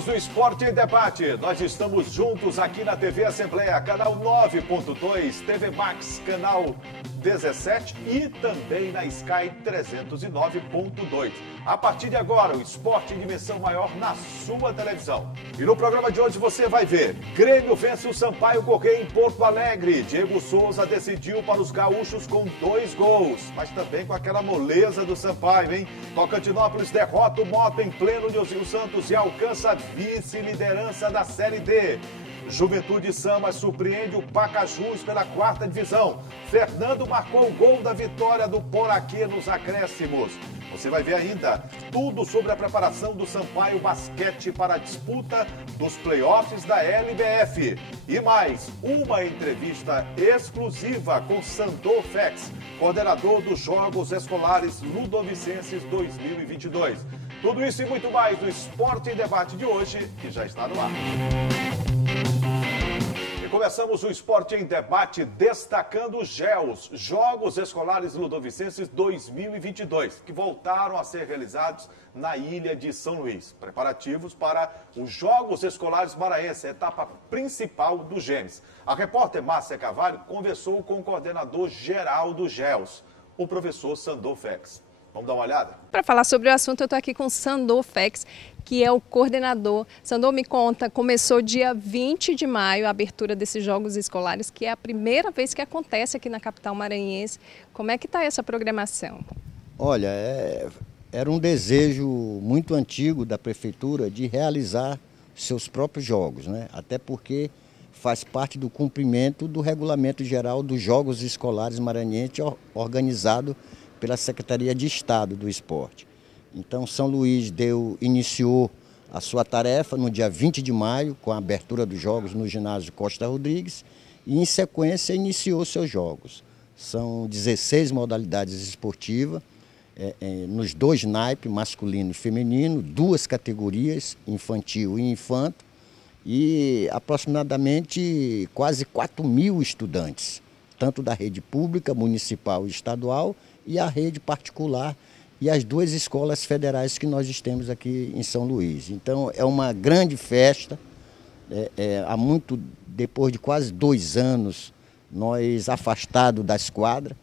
amigos do Esporte em Debate, nós estamos juntos aqui na TV Assembleia, canal 9.2, TV Max, canal 17 e também na Sky 309.2. A partir de agora, o esporte em dimensão maior na sua televisão. E no programa de hoje você vai ver: Grêmio vence o Sampaio Corrêa em Porto Alegre. Diego Souza decidiu para os gaúchos com 2 gols, mas também com aquela moleza do Sampaio, hein? Tocantinópolis derrota o Mota em pleno Nilzinho Santos e alcança a vice-liderança da Série D. Juventude Samba surpreende o Pacajus pela 4ª divisão. Fernando marcou o gol da vitória do Poraquê nos acréscimos. Você vai ver ainda tudo sobre a preparação do Sampaio Basquete para a disputa dos playoffs da LBF. E mais, uma entrevista exclusiva com Sandor Fex, coordenador dos Jogos Escolares Ludovicenses 2022. Tudo isso e muito mais no Esporte em Debate de hoje, que já está no ar. Começamos o Esporte em Debate destacando os GELs, Jogos Escolares Ludovicenses 2022, que voltaram a ser realizados na ilha de São Luís. Preparativos para os Jogos Escolares Maranhenses, a etapa principal do GEMES. A repórter Márcia Carvalho conversou com o coordenador geral dos GELs, o professor Sandor Fex. Vamos dar uma olhada? Para falar sobre o assunto, eu estou aqui com o Sandor Fex, que é o coordenador. Sandor, me conta, começou dia 20 de maio a abertura desses Jogos Escolares, que é a primeira vez que acontece aqui na capital maranhense. Como é que está essa programação? Olha, era um desejo muito antigo da prefeitura de realizar seus próprios jogos, né? Até porque faz parte do cumprimento do Regulamento Geral dos Jogos Escolares Maranhenses, organizado pela Secretaria de Estado do Esporte. Então, São Luís iniciou a sua tarefa no dia 20 de maio, com a abertura dos jogos no ginásio Costa Rodrigues, e em sequência iniciou seus jogos. São 16 modalidades esportivas, nos 2 naipes, masculino e feminino, 2 categorias, infantil e infanto, e aproximadamente quase 4.000 estudantes, tanto da rede pública, municipal e estadual, e a rede particular e as 2 escolas federais que nós temos aqui em São Luís. Então, é uma grande festa. Depois de quase 2 anos, nós afastados da esquadra,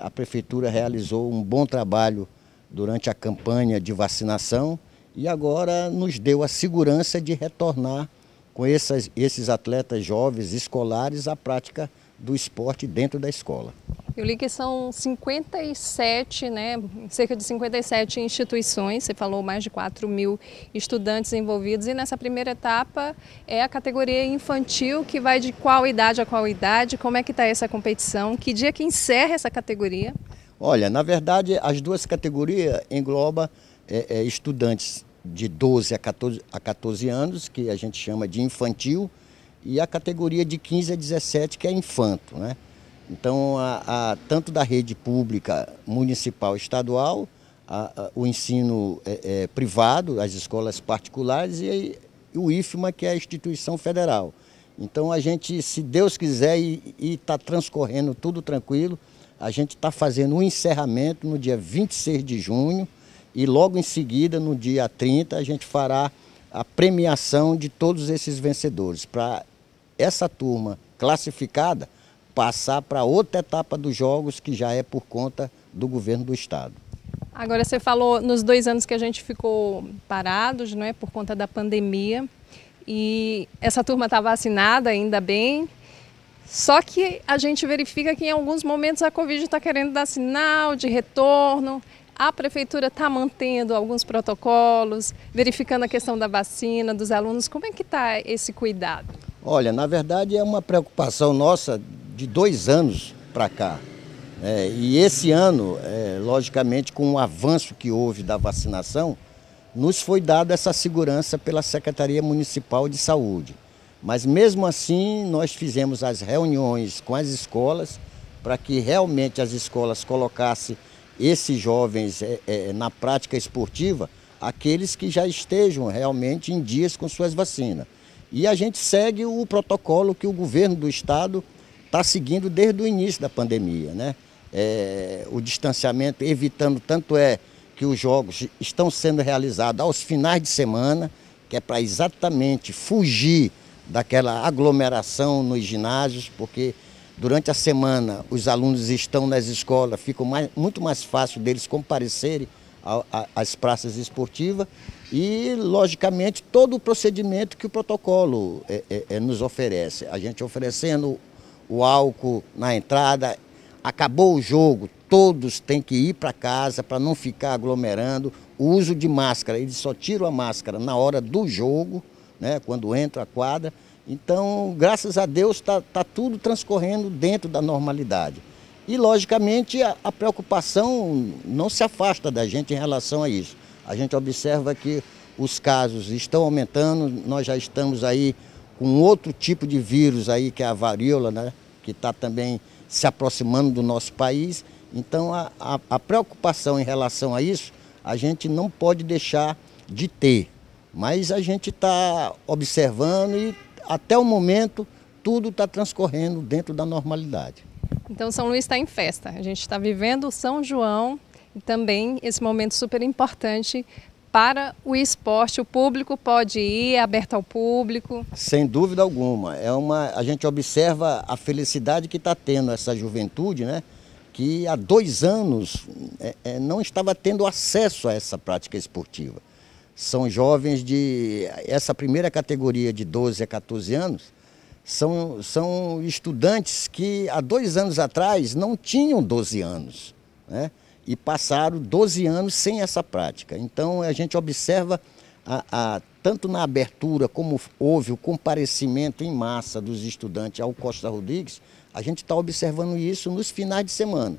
a prefeitura realizou um bom trabalho durante a campanha de vacinação e agora nos deu a segurança de retornar com esses atletas jovens escolares à prática do esporte dentro da escola. Eu li que são 57, cerca de 57 instituições, você falou mais de 4.000 estudantes envolvidos, e nessa primeira etapa é a categoria infantil, que vai de qual idade a qual idade? Como é que está essa competição? Que dia que encerra essa categoria? Olha, na verdade, as 2 categorias englobam estudantes de 12 a 14 anos, que a gente chama de infantil, e a categoria de 15 a 17, que é infanto, né? Então, tanto da rede pública, municipal e estadual, o ensino privado, as escolas particulares e o IFMA, que é a instituição federal. Então, a gente, se Deus quiser, e está transcorrendo tudo tranquilo, a gente está fazendo um encerramento no dia 26 de junho e logo em seguida, no dia 30, a gente fará a premiação de todos esses vencedores, para essa turma classificada passar para outra etapa dos jogos, que já é por conta do governo do estado. Agora, você falou nos 2 anos que a gente ficou parados, não é, por conta da pandemia, e essa turma está vacinada, ainda bem, só que a gente verifica que em alguns momentos a Covid está querendo dar sinal de retorno. A prefeitura está mantendo alguns protocolos, verificando a questão da vacina dos alunos. Como é que está esse cuidado? Olha, na verdade é uma preocupação nossa de 2 anos para cá. E esse ano, logicamente, com o avanço que houve da vacinação, nos foi dada essa segurança pela Secretaria Municipal de Saúde. Mas mesmo assim, nós fizemos as reuniões com as escolas para que realmente as escolas colocassem esses jovens na prática esportiva, aqueles que já estejam realmente em dias com suas vacinas. E a gente segue o protocolo que o governo do estado está seguindo desde o início da pandemia, né? O distanciamento, evitando, tanto é que os jogos estão sendo realizados aos finais de semana que é para exatamente fugir daquela aglomeração nos ginásios, porque durante a semana os alunos estão nas escolas, fica muito mais fácil deles comparecerem às praças esportivas e, logicamente, todo o procedimento que o protocolo nos oferece. A gente oferecendo o álcool na entrada, acabou o jogo, todos têm que ir para casa para não ficar aglomerando. O uso de máscara, eles só tiram a máscara na hora do jogo, né, quando entra a quadra. Então, graças a Deus, está tudo transcorrendo dentro da normalidade. E, logicamente, a preocupação não se afasta da gente em relação a isso. A gente observa que os casos estão aumentando, nós já estamos aí com outro tipo de vírus aí, que é a varíola, né, que está também se aproximando do nosso país. Então, a preocupação em relação a isso, a gente não pode deixar de ter. Mas a gente está observando e, até o momento, tudo está transcorrendo dentro da normalidade. Então, São Luís está em festa. A gente está vivendo o São João e também esse momento super importante para o esporte. O público pode ir, é aberto ao público. Sem dúvida alguma. A gente observa a felicidade que está tendo essa juventude, né? Que há 2 anos não estava tendo acesso a essa prática esportiva. São jovens essa primeira categoria de 12 a 14 anos, são estudantes que há 2 anos atrás não tinham 12 anos, né? E passaram 12 anos sem essa prática. Então a gente observa, tanto na abertura como houve o comparecimento em massa dos estudantes ao Costa Rodrigues, a gente está observando isso nos finais de semana.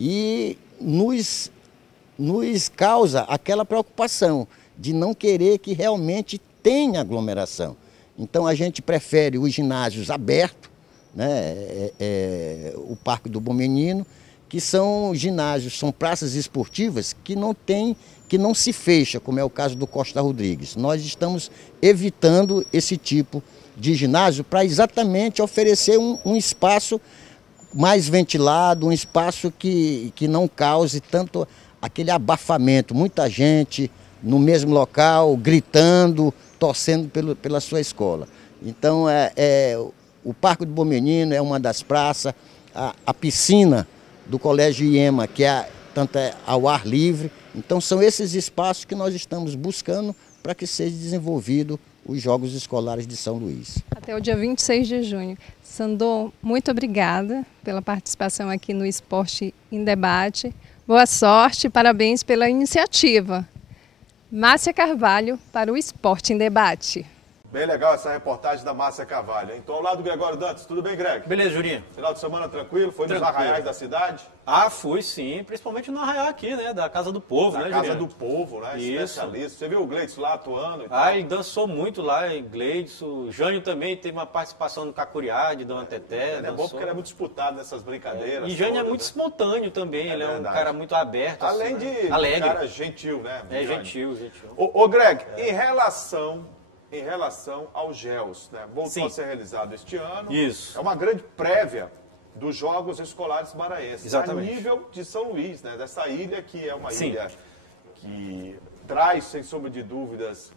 E nos causa aquela preocupação de não querer que realmente tenha aglomeração. Então a gente prefere os ginásios abertos, né, o Parque do Bom Menino, que são ginásios, são praças esportivas que não se fecha, como é o caso do Costa Rodrigues. Nós estamos evitando esse tipo de ginásio para exatamente oferecer um espaço mais ventilado, um espaço que não cause tanto aquele abafamento, muita gente no mesmo local, gritando, torcendo pela sua escola. Então, o Parque do Bom Menino é uma das praças, a piscina do Colégio IEMA, que tanto ao ar livre. Então, são esses espaços que nós estamos buscando para que seja desenvolvido os Jogos Escolares de São Luís. Até o dia 26 de junho. Sandor, muito obrigada pela participação aqui no Esporte em Debate. Boa sorte, parabéns pela iniciativa. Márcia Carvalho para o Esporte em Debate. Bem legal essa reportagem da Márcia Carvalho. Então, ao lado do Gregório Dantas, tudo bem, Greg? Beleza, Juninho. Final de semana tranquilo? Foi nos arraiais da cidade? Ah, fui sim, principalmente no arraial aqui, né, da Casa do Povo, né, Juninho? Casa do Povo, né, isso. Especialista. Você viu o Gleidson lá atuando e tal? Ah, ele dançou muito lá, Gleidson. O Jânio também teve uma participação no Cacuriá, de Dona Teté. Ele é bom porque ele é muito disputado nessas brincadeiras. E Jânio é muito né? espontâneo também, ele é um cara muito aberto. Além assim, de alegre. Um cara gentil, né? É, gentil. Ô Greg, em relação aos GELs, né? Voltou Sim. a ser realizado este ano. Isso. É uma grande prévia dos Jogos Escolares Maranhenses. Exatamente. A nível de São Luís, né? Dessa ilha que é uma Sim. ilha que traz, sem sombra de dúvidas,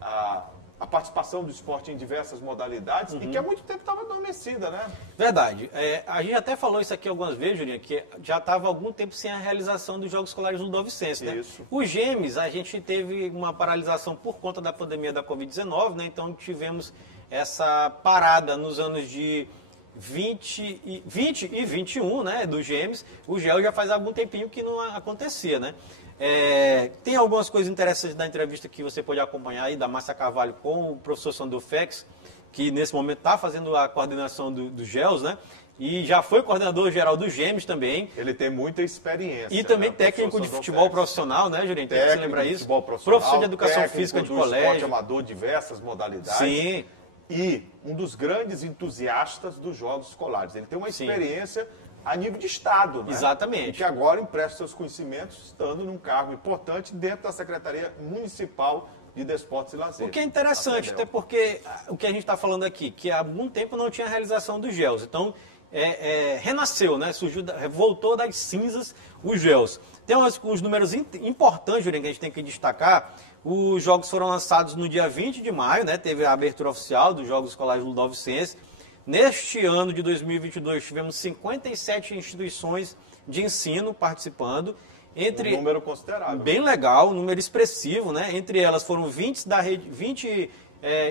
a participação do esporte em diversas modalidades e que há muito tempo estava adormecida, né? Verdade. A gente até falou isso aqui algumas vezes, Juninho, que já estava há algum tempo sem a realização dos Jogos Escolares do Ludovicense, né? Isso. Os GEMES, a gente teve uma paralisação por conta da pandemia da Covid-19, né? Então tivemos essa parada nos anos de 20 e 21, né, dos GEMES. O GEL já faz algum tempinho que não acontecia, né? Tem algumas coisas interessantes da entrevista que você pode acompanhar aí, da Márcia Carvalho com o professor Sandor Fex, que nesse momento está fazendo a coordenação dos GELs, né? E já foi coordenador geral dos GEMES também. Ele tem muita experiência. E também né? técnico de futebol profissional, né, Juninho? Tem que se lembrar isso. Professor de educação física de colégio. Esporte amador, diversas modalidades. Sim. E um dos grandes entusiastas dos Jogos Escolares. Ele tem uma experiência a nível de Estado, né? Exatamente. E que agora empresta seus conhecimentos estando num cargo importante dentro da Secretaria Municipal de Desportos e Lazer. O que é interessante, até porque o que a gente está falando aqui, que há algum tempo não tinha realização dos GELs. Então, renasceu, né? Voltou das cinzas os GELs. Tem uns números importantes, Jurinho, que a gente tem que destacar. Os jogos foram lançados no dia 20 de maio, né? Teve a abertura oficial dos Jogos Escolares Ludovicense. Neste ano de 2022, tivemos 57 instituições de ensino participando. Um número considerável. Bem legal, um número expressivo, né? Entre elas foram 20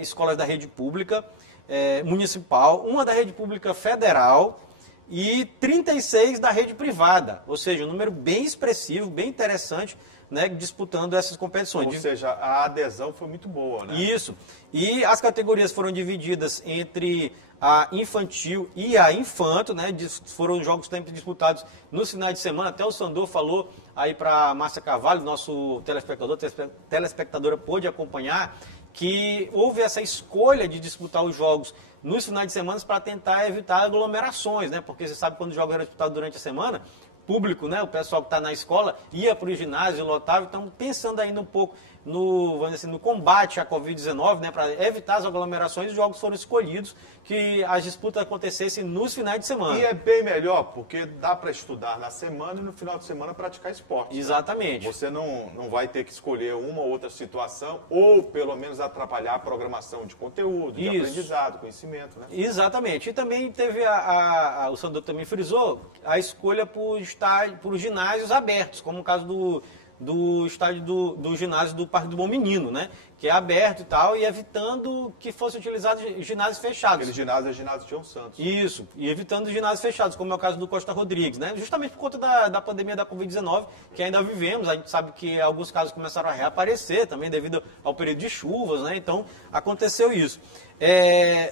escolas da rede pública municipal, uma da rede pública federal e 36 da rede privada. Ou seja, um número bem expressivo, bem interessante, né, disputando essas competições. Ou seja, a adesão foi muito boa, né? Isso. E as categorias foram divididas entre a infantil e a infanto, né? Foram jogos sempre disputados nos finais de semana. Até o Sandor falou aí para a Márcia Carvalho, nosso telespectadora pôde acompanhar, que houve essa escolha de disputar os jogos nos finais de semana para tentar evitar aglomerações, né? Porque você sabe quando os jogos eram disputados durante a semana, público, né? O pessoal que está na escola ia para o ginásio, lotava. Então, pensando ainda um pouco no combate à Covid-19, né? Para evitar as aglomerações, os jogos foram escolhidos que as disputas acontecessem nos finais de semana. E é bem melhor, porque dá para estudar na semana e no final de semana praticar esporte. Exatamente. Né? Você não vai ter que escolher uma ou outra situação, ou pelo menos atrapalhar a programação de conteúdo, de aprendizado, conhecimento, né? Exatamente. E também teve, o Sandor também frisou, a escolha por os ginásios abertos, como o caso do estádio do ginásio do Parque do Bom Menino, né? Que é aberto e tal, e evitando que fossem utilizados ginásios fechados. Aquele ginásio é o ginásio João Santos. Isso, e evitando ginásios fechados, como é o caso do Costa Rodrigues, né? Justamente por conta da pandemia da Covid-19, que ainda vivemos. A gente sabe que alguns casos começaram a reaparecer também devido ao período de chuvas, né? Então, aconteceu isso.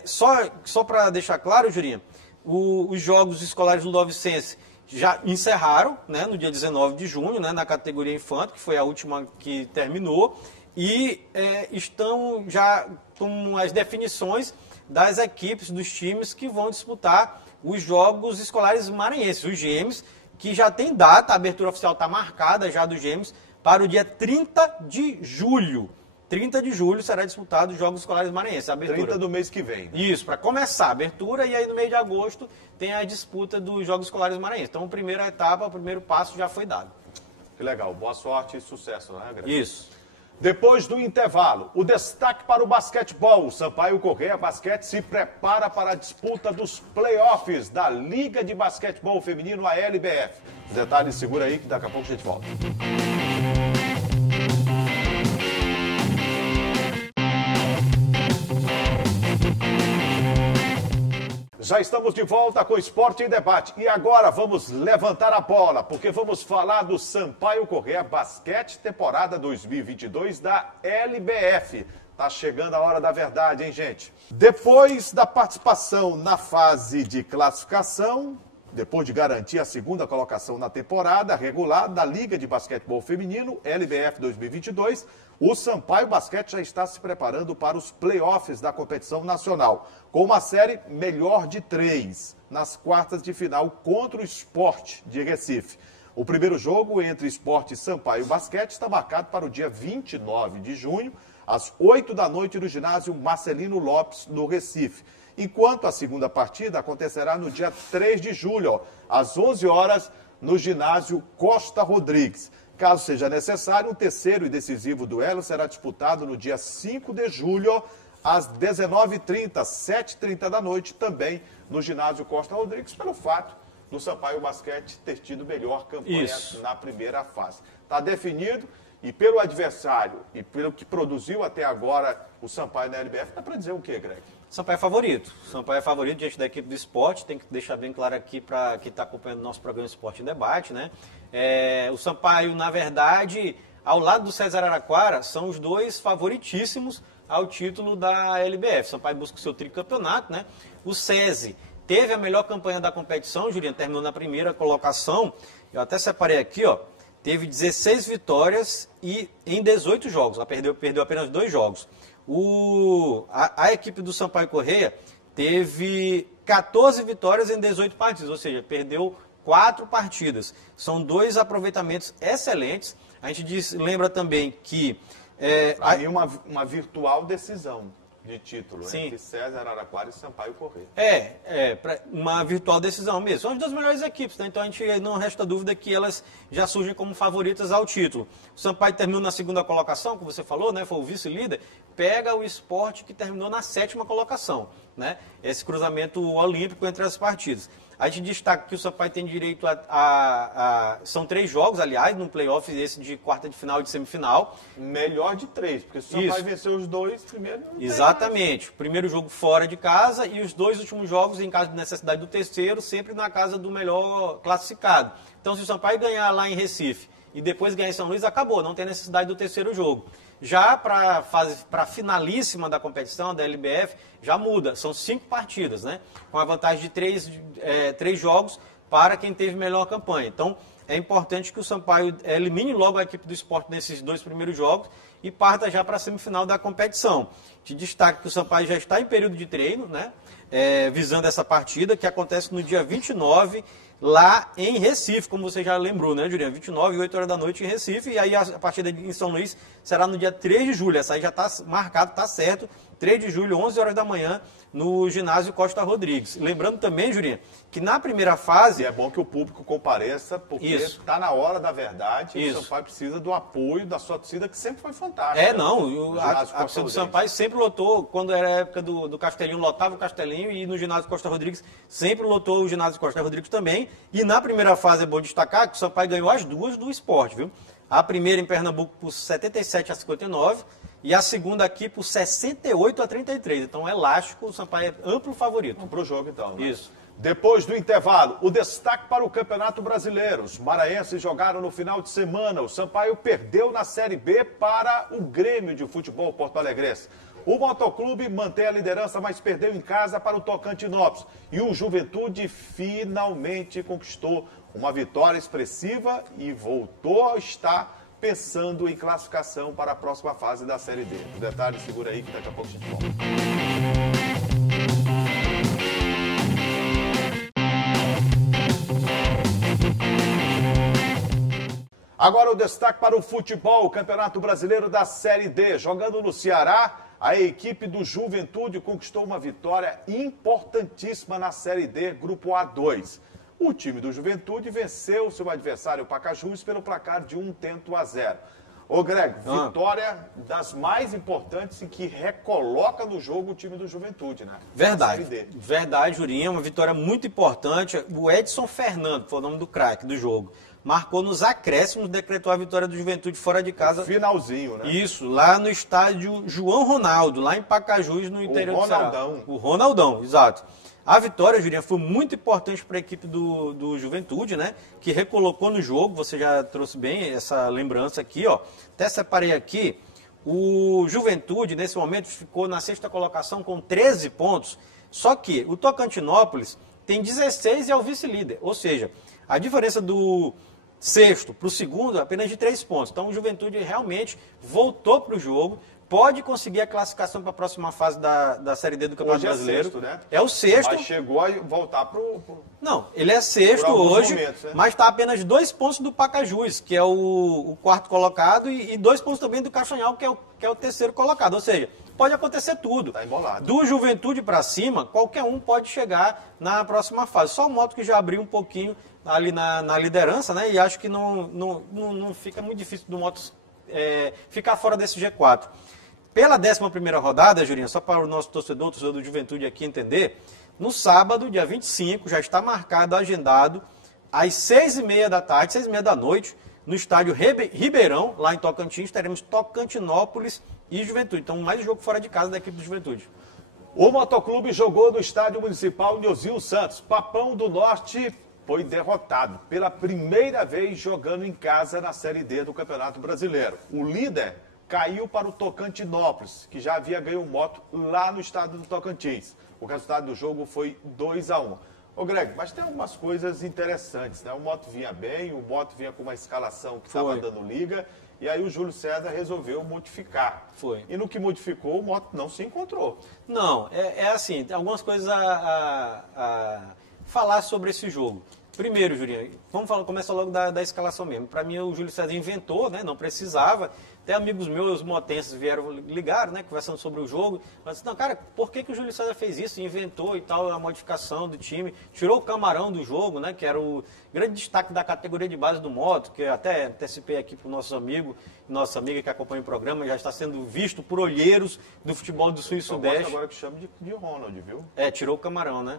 Só para deixar claro, Jurinha, os Jogos Escolares Ludovicense já encerraram, né, no dia 19 de junho, né, na categoria infanto, que foi a última que terminou, e estão já com as definições das equipes, dos times que vão disputar os Jogos Escolares Maranhenses, os Gêmeos, que já tem data, a abertura oficial está marcada já dos Gêmeos, para o dia 30 de julho. 30 de julho será disputado os Jogos Escolares Maranhenses, a abertura. 30 do mês que vem. Isso, para começar a abertura, e aí no mês de agosto tem a disputa dos Jogos Escolares Maranhenses. Então, a primeira etapa, o primeiro passo já foi dado. Que legal, boa sorte e sucesso, né, Greg? Isso. Depois do intervalo, o destaque para o basquetebol. O Sampaio Corrêa Basquete se prepara para a disputa dos playoffs da Liga de Basquetebol Feminino, a LBF. Os detalhes, segura aí que daqui a pouco a gente volta. Já estamos de volta com o Esporte em Debate. E agora vamos levantar a bola, porque vamos falar do Sampaio Corrêa Basquete, temporada 2022 da LBF. Tá chegando a hora da verdade, hein, gente? Depois da participação na fase de classificação, depois de garantir a segunda colocação na temporada regular da Liga de Basquetebol Feminino, LBF 2022, o Sampaio Basquete já está se preparando para os playoffs da competição nacional, com uma série melhor de 3, nas quartas de final contra o Sport de Recife. O primeiro jogo entre Sport e Sampaio Basquete está marcado para o dia 29 de junho, às 8 da noite, no ginásio Marcelino Lopes, no Recife. Enquanto a segunda partida acontecerá no dia 3 de julho, às 11 horas, no ginásio Costa Rodrigues. Caso seja necessário, um terceiro e decisivo duelo será disputado no dia 5 de julho, às 19h30, 7h30 da noite, também no ginásio Costa Rodrigues, pelo fato do Sampaio Basquete ter tido melhor campanha na primeira fase. Está definido, e pelo adversário e pelo que produziu até agora o Sampaio na LBF, dá para dizer o quê, Greg? Sampaio é favorito. Sampaio é favorito diante da equipe do esporte. Tem que deixar bem claro aqui para quem está acompanhando o nosso programa Esporte em Debate, né? O Sampaio, na verdade, ao lado do César Araraquara, são os dois favoritíssimos ao título da LBF. O Sampaio busca o seu tricampeonato, né? O SESI teve a melhor campanha da competição, Juliano, terminou na primeira colocação. Eu até separei aqui, ó. Teve 16 vitórias e em 18 jogos. Ela perdeu apenas 2 jogos. A equipe do Sampaio Corrêa teve 14 vitórias em 18 partidas, ou seja, perdeu 4 partidas. São 2 aproveitamentos excelentes. A gente lembra também que... Aí uma virtual decisão. de título, Sim. entre César, Araraquara e Sampaio Corrêa. Uma virtual decisão mesmo. São as duas melhores equipes, né? Então a gente não resta dúvida que elas já surgem como favoritas ao título. O Sampaio terminou na segunda colocação, como você falou, né? Foi o vice-líder. Pega o Sport, que terminou na 7ª colocação, né? Esse cruzamento olímpico entre as partidas. A gente destaca que o Sampaio tem direito são 3 jogos, aliás, no playoff, esse de quarta de final e de semifinal. Melhor de 3, porque se o Sampaio venceu os 2, primeiro não Exatamente. O primeiro jogo fora de casa e os 2 últimos jogos, em caso de necessidade do terceiro, sempre na casa do melhor classificado. Então, se o Sampaio ganhar lá em Recife e depois ganhar em São Luís, acabou, não tem necessidade do terceiro jogo. Já para a finalíssima da competição, da LBF, já muda, são 5 partidas, né? Com a vantagem de 3 jogos para quem teve melhor campanha. Então, é importante que o Sampaio elimine logo a equipe do Sport nesses 2 primeiros jogos e parta já para a semifinal da competição. Te destaca que o Sampaio já está em período de treino, né? Visando essa partida, que acontece no dia 29, lá em Recife, como você já lembrou, né, Juliano? 29 e 8 horas da noite em Recife, e aí a partida em São Luís será no dia 3 de julho. Essa aí já está marcado, está certo, 3 de julho, 11 horas da manhã, no ginásio Costa Rodrigues. Lembrando também, Juliano, que na primeira fase... E é bom que o público compareça, porque está na hora da verdade, e o Sampaio precisa do apoio da sua torcida, que sempre foi fantástica. A torcida do Sampaio sempre lotou, quando era a época do Castelinho, lotava o Castelinho, e no ginásio Costa Rodrigues sempre lotou o ginásio Costa Rodrigues também. E na primeira fase é bom destacar que o Sampaio ganhou as 2 do Sport, viu? A primeira em Pernambuco por 77-59 e a segunda aqui por 68-33. Então, elástico, o Sampaio é amplo favorito. Para o jogo, então, né? Isso. Depois do intervalo, o destaque para o Campeonato Brasileiro. Os maranhenses jogaram no final de semana. O Sampaio perdeu na Série B para o Grêmio de Futebol porto-alegrense. O Motoclube mantém a liderança, mas perdeu em casa para o Tocantinópolis. E o Juventude finalmente conquistou uma vitória expressiva e voltou a estar pensando em classificação para a próxima fase da Série D. O detalhe, segura aí que daqui a pouco a gente volta. Agora o destaque para o futebol, o Campeonato Brasileiro da Série D. Jogando no Ceará, a equipe do Juventude conquistou uma vitória importantíssima na Série D, Grupo A2. O time do Juventude venceu seu adversário, o Pacajus, pelo placar de 1-0. Ô Greg, vitória das mais importantes e que recoloca no jogo o time do Juventude, né? Verdade, verdade, Jurinha, uma vitória muito importante. O Edson Fernando, foi o nome do craque do jogo, marcou nos acréscimos, decretou a vitória do Juventude fora de casa. Finalzinho, né? Isso, lá no estádio João Ronaldo, lá em Pacajus, no interior do Ceará. O Ronaldão, exato. A vitória, Julinha, foi muito importante para a equipe do Juventude, né? Que recolocou no jogo, você já trouxe bem essa lembrança aqui, ó. Até separei aqui. O Juventude, nesse momento, ficou na 6ª colocação com 13 pontos. Só que o Tocantinópolis tem 16 e é o vice-líder. Ou seja, a diferença do 6º para o 2º é apenas de 3 pontos. Então o Juventude realmente voltou para o jogo. Pode conseguir a classificação para a próxima fase da Série D do Campeonato Brasileiro. Sexto, né? É o 6º. Mas chegou a voltar para o... Não, ele é 6º hoje, momentos, né? Mas está apenas 2 pontos do Pacajus, que é o 4º colocado, e 2 pontos também do Castanhal, que é o 3º colocado. Ou seja, pode acontecer tudo. Tá embolado. Do Juventude para cima, qualquer um pode chegar na próxima fase. Só o Moto que já abriu um pouquinho ali na liderança, né? E acho que não fica muito difícil do Moto ficar fora desse G4. Pela 11ª rodada, Jurinha, só para o nosso torcedor do Juventude aqui entender, no sábado, dia 25, já está marcado, agendado, às 6h30 da tarde, 6h30 da noite, no estádio Ribeirão, lá em Tocantins, teremos Tocantinópolis e Juventude. Então, mais um jogo fora de casa da equipe do Juventude. O Motoclube jogou no estádio municipal Nilzinho Santos. Papão do Norte foi derrotado pela primeira vez jogando em casa na Série D do Campeonato Brasileiro. O líder caiu para o Tocantinópolis, que já havia ganho moto lá no estado do Tocantins. O resultado do jogo foi 2-1. Ô Greg, mas tem algumas coisas interessantes, né? O Moto vinha bem, o Moto vinha com uma escalação que estava dando liga, e aí o Júlio César resolveu modificar. Foi. E no que modificou, o Moto não se encontrou. Não, é assim, tem algumas coisas a falar sobre esse jogo. Primeiro, Jurinho, vamos começar logo da escalação mesmo. Para mim, o Júlio César inventou, né? Não precisava. Até amigos meus motenses ligaram, né, conversando sobre o jogo. Mas assim, não, cara, por que o Júlio César fez isso? Inventou e tal, a modificação do time. Tirou o Camarão do jogo, né, que era o grande destaque da categoria de base do moto, que eu até antecipei aqui para o nosso amigo, nossa amiga que acompanha o programa, já está sendo visto por olheiros do futebol do Sul e Sudeste. Agora que chama de Ronald, viu? Tirou o Camarão, né?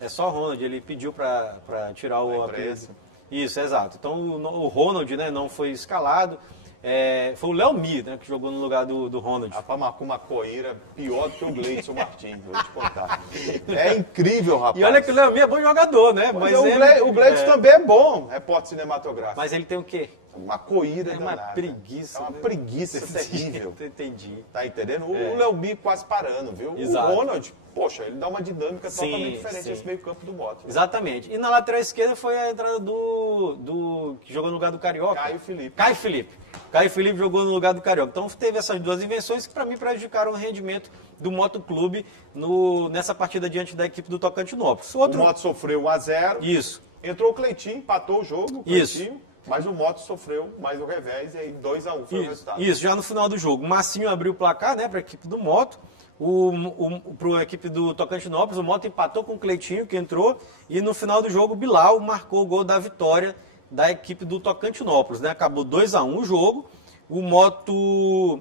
É só Ronald, ele pediu para tirar o apelido. Isso, exato. Então o Ronald, né, não foi escalado. Foi o Léo Mi, né, que jogou no lugar do Ronald. Rapaz, marcou uma coíra pior do que o Gleidson Martins, vou te contar. É incrível, rapaz. E olha que o Léo Mi é bom jogador, né? Mas o Gleidson também é bom, repórter cinematográfico. Mas ele tem o quê? Uma coíra uma danada. preguiça. É uma preguiça terrível. Entendi. Tá entendendo? O Léo Mi quase parando, viu? Exato. O Ronald, poxa, ele dá uma dinâmica totalmente diferente nesse meio campo do moto. Exatamente. E na lateral esquerda foi a entrada do que jogou no lugar do Carioca. Caio Felipe jogou no lugar do Carioca. Então teve essas duas invenções que para mim prejudicaram o rendimento do Motoclube nessa partida diante da equipe do Tocantinópolis. O Moto sofreu 1-0. Isso. Entrou o Cleitinho, empatou o jogo. O Isso. Cleitinho, mas o Moto sofreu mais o revés e aí 2-1 foi o resultado. Isso, já no final do jogo. O Marcinho abriu o placar, né, para a equipe do Moto. Para a equipe do Tocantinópolis, o Moto empatou com o Cleitinho, que entrou. E no final do jogo, o Bilal marcou o gol da vitória da equipe do Tocantinópolis, né? Acabou 2-1 o jogo. O Moto,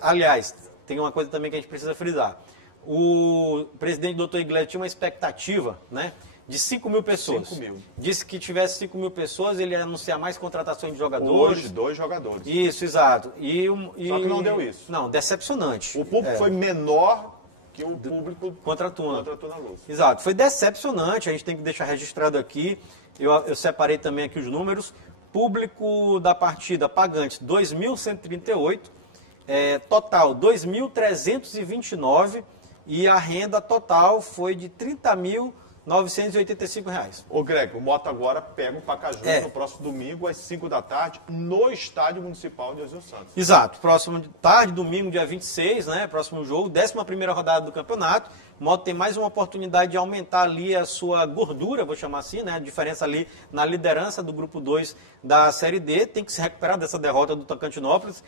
aliás, tem uma coisa também que a gente precisa frisar. O presidente Dr. Iglesias tinha uma expectativa, né, de 5 mil pessoas. 5 mil. Disse que tivesse 5 mil pessoas, ele ia anunciar mais contratações de jogadores. Hoje, 2 jogadores. Isso, exato. Só que não deu isso. Não, decepcionante. O público foi menor que o público contra a Tuna. Luz. Exato, foi decepcionante, a gente tem que deixar registrado aqui. Eu separei também aqui os números. Público da partida, pagantes, 2.138, total 2.329 e a renda total foi de R$30.985. Ô Greg, o Moto agora pega o Pacaju no próximo domingo às 5 da tarde no Estádio Municipal de Oswaldo Santos. Exato, próximo tarde, domingo, dia 26, né, próximo jogo, 11ª rodada do campeonato. O Moto tem mais uma oportunidade de aumentar ali a sua gordura, vou chamar assim, né, a diferença ali na liderança do grupo 2 da Série D, tem que se recuperar dessa derrota do Tocantinópolis.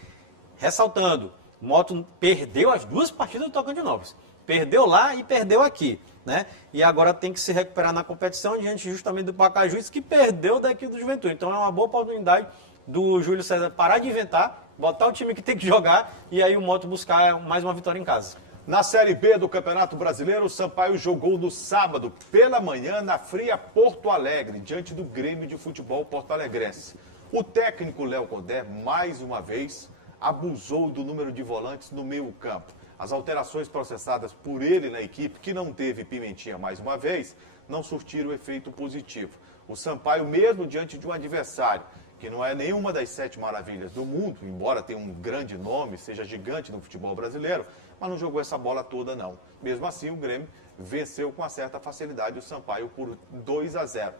Ressaltando, o Moto perdeu as 2 partidas do Tocantinópolis. Perdeu lá e perdeu aqui, né? E agora tem que se recuperar na competição diante justamente do Pacaju, que perdeu da equipe do Juventude. Então é uma boa oportunidade do Júlio César parar de inventar, botar o time que tem que jogar e aí o Moto buscar mais uma vitória em casa. Na Série B do Campeonato Brasileiro, o Sampaio jogou no sábado, pela manhã, na fria Porto Alegre, diante do Grêmio de Futebol Porto Alegrense. O técnico Léo Condé, mais uma vez, abusou do número de volantes no meio-campo. As alterações processadas por ele na equipe, que não teve Pimentinha mais uma vez, não surtiram efeito positivo. O Sampaio, mesmo diante de um adversário que não é nenhuma das 7 maravilhas do mundo, embora tenha um grande nome, seja gigante no futebol brasileiro, mas não jogou essa bola toda, não. Mesmo assim, o Grêmio venceu com uma certa facilidade o Sampaio por 2-0.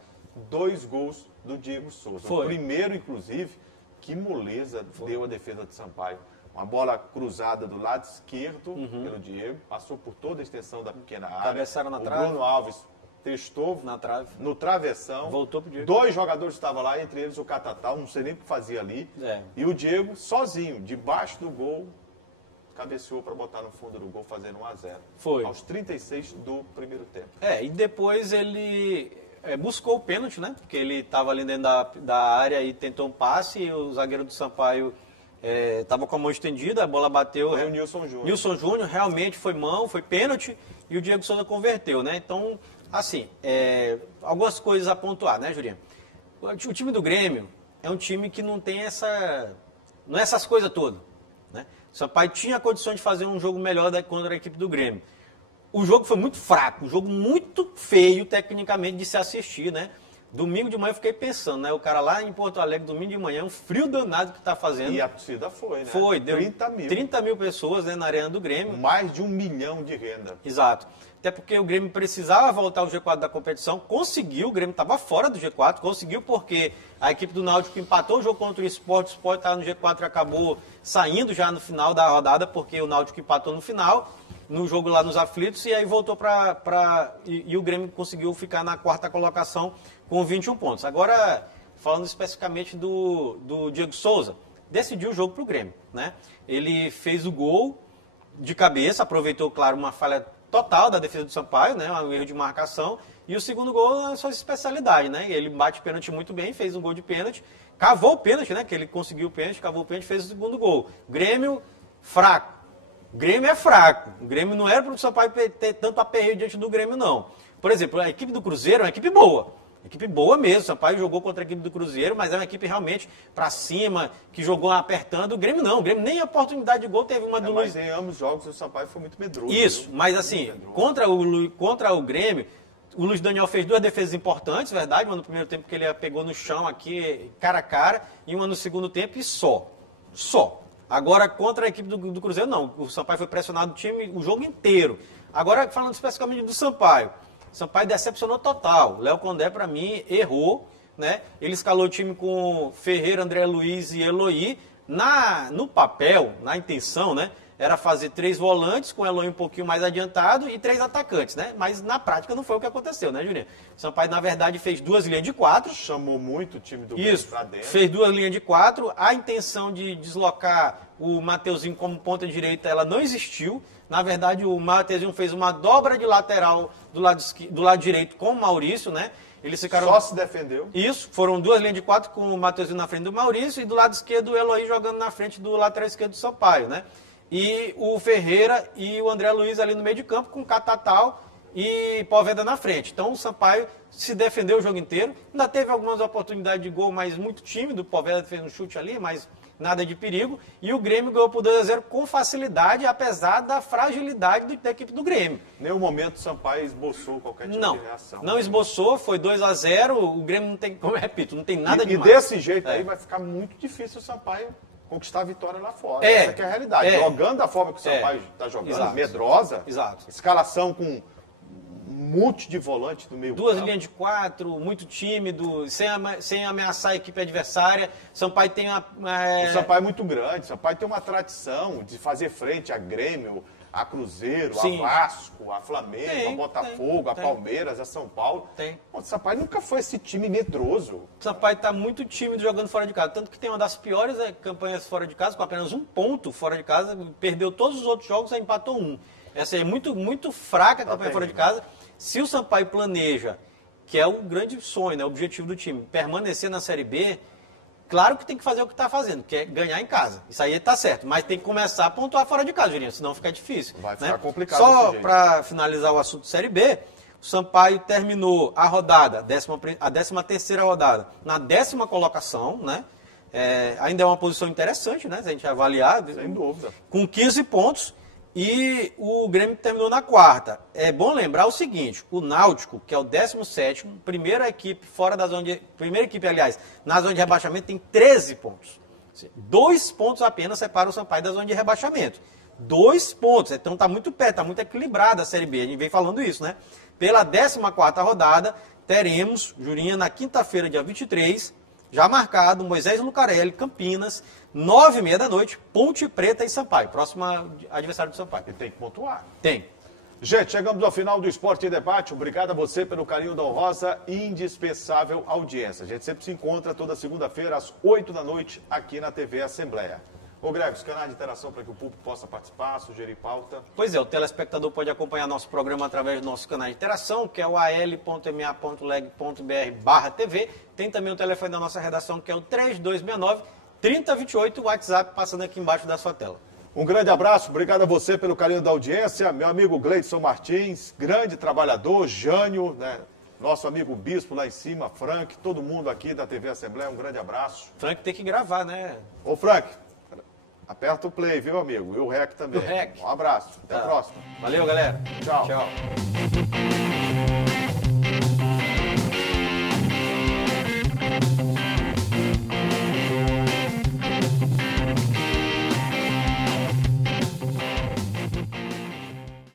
2 gols do Diego Souza. Foi. O primeiro, inclusive, que moleza deu a defesa do Sampaio. Uma bola cruzada do lado esquerdo pelo Diego, passou por toda a extensão da pequena área. Cabeçaram na trave. O Bruno Alves testou na trave. No travessão. Voltou pro Diego. 2 jogadores estavam lá, entre eles o Catatal, não sei nem o que fazia ali. E o Diego, sozinho, debaixo do gol, cabeceou para botar no fundo do gol, fazendo 1-0. Foi. Aos 36 do primeiro tempo. E depois ele buscou o pênalti, né? Porque ele estava ali dentro da área e tentou um passe e o zagueiro do Sampaio estava com a mão estendida, a bola bateu. Foi o Nilson Júnior. Nilson Júnior, realmente foi mão, foi pênalti e o Diego Souza converteu, né? Então, assim, algumas coisas a pontuar, né, Jurinho? O time do Grêmio é um time que não tem não é essas coisas todas, né? O Sampaio tinha condições de fazer um jogo melhor contra a equipe do Grêmio. O jogo foi muito fraco, um jogo muito feio tecnicamente de se assistir, né? Domingo de manhã eu fiquei pensando, né? O cara lá em Porto Alegre, domingo de manhã, um frio danado que tá fazendo. E a torcida foi, né? Foi, deu 30 mil. 30 mil pessoas, né, na Arena do Grêmio. Mais de 1 milhão de renda. Exato. Até porque o Grêmio precisava voltar ao G4 da competição, conseguiu, o Grêmio estava fora do G4, conseguiu porque a equipe do Náutico empatou o jogo contra o Sport estava no G4 e acabou saindo já no final da rodada, porque o Náutico empatou no final, no jogo lá nos aflitos, e aí voltou e o Grêmio conseguiu ficar na 4ª colocação com 21 pontos. Agora, falando especificamente do Diego Souza, decidiu o jogo para o Grêmio, né? Ele fez o gol de cabeça, aproveitou, claro, uma falha total da defesa do Sampaio, né? Um erro de marcação. E o segundo gol é a sua especialidade, né? Ele bate pênalti muito bem, fez um gol de pênalti, cavou o pênalti, né? Que ele conseguiu o pênalti, cavou o pênalti, fez o segundo gol. Grêmio fraco. O Grêmio é fraco. O Grêmio não era para o Sampaio ter tanto aperreio diante do Grêmio, não. Por exemplo, a equipe do Cruzeiro é uma equipe boa. Equipe boa mesmo, o Sampaio jogou contra a equipe do Cruzeiro, mas é uma equipe realmente para cima, que jogou apertando. O Grêmio não, o Grêmio nem a oportunidade de gol teve uma do Luiz. Mas em ambos os jogos o Sampaio foi muito medroso. Isso, viu? Mas assim, contra o Grêmio, o Luiz Daniel fez duas defesas importantes, verdade, uma no primeiro tempo que ele pegou no chão aqui, cara a cara, e uma no segundo tempo e só. Agora, contra a equipe do Cruzeiro, não. O Sampaio foi pressionado o time o jogo inteiro. Agora, falando especificamente do Sampaio. O Sampaio decepcionou total. Léo Condé, para mim, errou, né? Ele escalou o time com Ferreira, André Luiz e Eloy. No papel, na intenção, né? Era fazer 3 volantes, com o Eloy um pouquinho mais adiantado, e 3 atacantes, né? Mas na prática não foi o que aconteceu, né, Juninho? O Sampaio, na verdade, fez 2 linhas de 4. Chamou muito o time do Grêmio pra dentro. Fez 2 linhas de 4. A intenção de deslocar o Mateuzinho como ponta direita, ela não existiu. Na verdade, o Mateuzinho fez uma dobra de lateral do lado direito com o Maurício, né? Eles ficaram... Só se defendeu. Isso, foram 2 linhas de 4 com o Mateuzinho na frente do Maurício e do lado esquerdo o Eloy jogando na frente do lateral esquerdo do Sampaio, né? E o Ferreira e o André Luiz ali no meio de campo com Catatal e Poveda na frente. Então o Sampaio se defendeu o jogo inteiro. Ainda teve algumas oportunidades de gol, mas muito tímido. O Poveda fez um chute ali, mas nada de perigo. E o Grêmio ganhou por 2-0 com facilidade, apesar da fragilidade da equipe do Grêmio. Em nenhum momento o Sampaio esboçou qualquer tipo de reação. Não esboçou, foi 2-0. O Grêmio não tem, como eu repito, não tem nada demais. E desse jeito aí vai ficar muito difícil o Sampaio conquistar a vitória lá fora. Essa que é a realidade. Jogando da forma que o Sampaio está jogando, medrosa, escalação com um monte de volante no meio 2 linhas de 4, muito tímido, sem ameaçar a equipe adversária. Sampaio tem O Sampaio é muito grande, o Sampaio tem uma tradição de fazer frente a Grêmio, a Cruzeiro, a Vasco, a Flamengo, a Botafogo, a Palmeiras, a São Paulo. O Sampaio nunca foi esse time medroso. O Sampaio está muito tímido jogando fora de casa. Tanto que tem uma das piores campanhas fora de casa, com apenas 1 ponto fora de casa. Perdeu todos os outros jogos e empatou 1. Essa é muito fraca a campanha fora de casa. Se o Sampaio planeja, que é o grande sonho, né, o objetivo do time, permanecer na Série B, claro que tem que fazer o que está fazendo, que é ganhar em casa. Isso aí está certo. Mas tem que começar a pontuar fora de casa, Juninho, senão fica difícil. Vai ficar complicado. Só para finalizar o assunto Série B, o Sampaio terminou a rodada, a 13ª rodada, na 10ª colocação, né? Ainda é uma posição interessante, né? Se a gente avaliar. Sem dúvida. Com 15 pontos. E o Grêmio terminou na 4ª. É bom lembrar o seguinte, o Náutico, que é o 17º, primeira equipe, na zona de rebaixamento, tem 13 pontos. 2 pontos apenas separam o Sampaio da zona de rebaixamento. 2 pontos, então está muito perto, está muito equilibrada a Série B, a gente vem falando isso, né? Pela 14ª rodada, teremos, Jurinha, na quinta-feira, dia 23, já marcado, Moisés Lucarelli, Campinas, 9h30 da noite, Ponte Preta e Sampaio. Próximo adversário do Sampaio. E tem que pontuar. Tem. Gente, chegamos ao final do Esporte em Debate. Obrigado a você pelo carinho da honrosa e indispensável audiência. A gente sempre se encontra toda segunda-feira, às 8 da noite, aqui na TV Assembleia. Ô Greg, os canais de interação para que o público possa participar, sugerir pauta. Pois é, o telespectador pode acompanhar nosso programa através do nosso canal de interação, que é o al.ma.leg.br/TV. Tem também o telefone da nossa redação, que é o 3269-3028, o WhatsApp passando aqui embaixo da sua tela. Um grande abraço, obrigado a você pelo carinho da audiência. Meu amigo Gleidson Martins, grande trabalhador, Jânio, né? Nosso amigo Bispo lá em cima, Frank, todo mundo aqui da TV Assembleia, um grande abraço. Frank tem que gravar, né? Ô Frank, aperta o play, viu, amigo? E o REC também. O REC. Um abraço. Até a próxima. Valeu, galera. Tchau. Tchau.